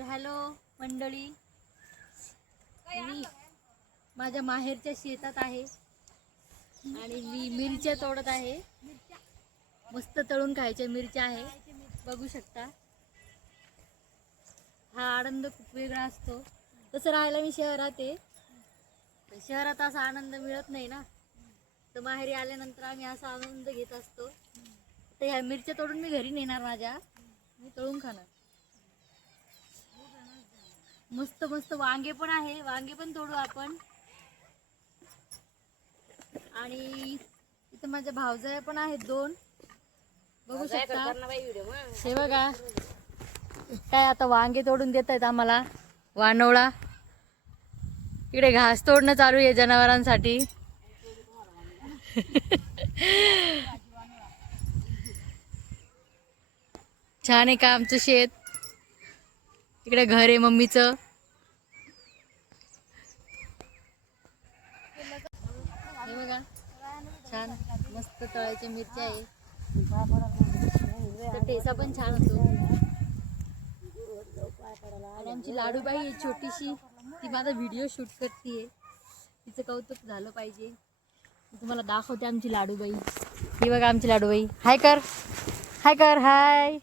तर हॅलो मंडळी, मी माझ्या माहेरच्या शेतात आहे आणि मी मिरच्या तोडत आहे. मस्त तळून खायच्या मिरच्या आहे, बघू शकता. हा आनंद खूप वेगळा असतो. तसं राहायला मी शहरात आहे, शहरात असा आनंद मिळत नाही ना, तर माहेरी आल्यानंतर आम्ही असा आनंद घेत असतो. तर ह्या मिरच्या तोडून मी घरी नेणार, माझ्या मी तळून खाणार. मस्त मस्त वांगे पण आहे, वांगे पण तोडू आपण. आणि इथं माझ्या भावजाया पण आहेत दोन, बघू शकता. हे बघा काय आता वांगे तोडून देत आहेत आम्हाला. वानवळा इकडे घास तोडणं चालू आहे जनावरांसाठी. छान आहे का आमचं शेत. इकडे घर आहे मम्मीचं. हे बघा छान मस्त तळायच्या मिरच्या आहे. तर ठेसा पण छान होतो. आणि आमची लाडूबाई आहे छोटीशी, ती माझा व्हिडिओ शूट करते. तिचं कौतुक झालं पाहिजे. तुम्हाला दाखवते आमची लाडूबाई. ही बघा आमची लाडूबाई. हाय कर, हाय कर, हाय.